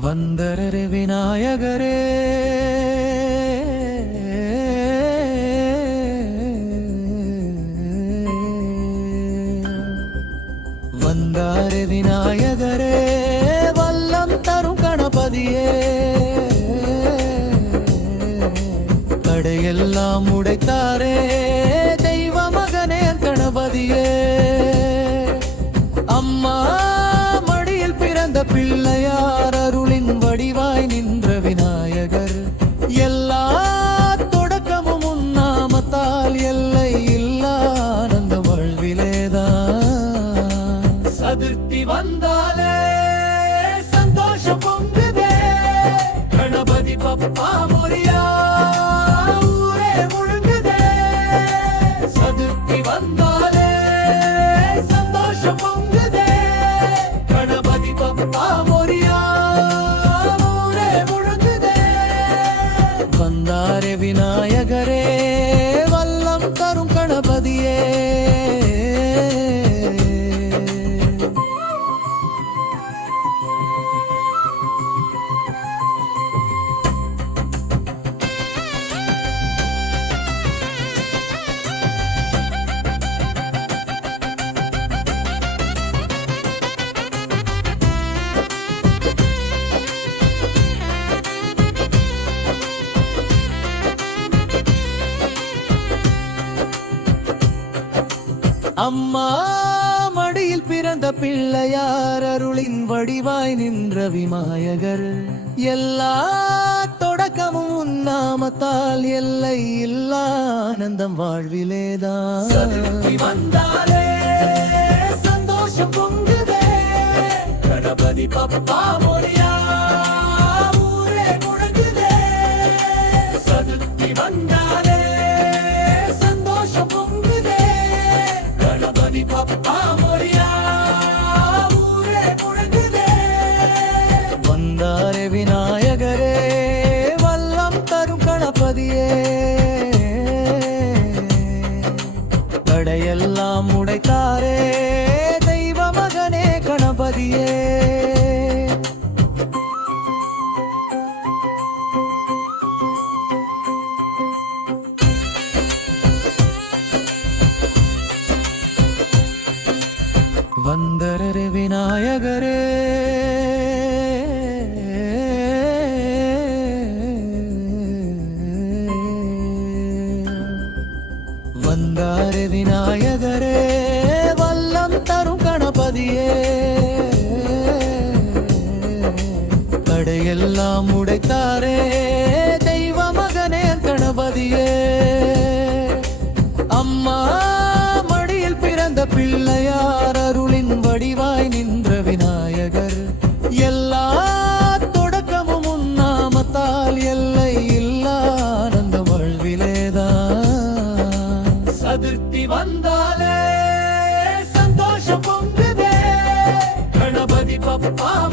வந்தரரு விநாயகரே. வந்தாரு விநாயகரே வல்லம் தரும் கணபதியே. கடையெல்லாம் உடைத்தாரே. கணபதி பப்பா ஊரே முழுங்குதே சதுர்த்தி வந்தாலே சந்தோஷம் பொங்குதே. கணபதி பப்பா ஊரே முழுங்குதே வந்தாரே விநாயகரே. அம்மா மடியில் பிறந்த பிள்ளையார் அருளின் வடிவாய் நின்ற விநாயகர். எல்லா தொடக்கமும் உன் நாமத்தால் எல்லை இல்லா ஆனந்தம் வாழ்விலேதான். சந்தோஷம் பொங்குதே. கணபதி பப்பா மொழியா வந்தரரு விநாயகரே. வந்தாரு விநாயகரே வல்லம் தரும் கணபதியே. கடையெல்லாம் உடைத்தாரே தெய்வ மகனே கணபதியே. அம்மா மடியில் பிறந்த பிள்ளை. கணபதி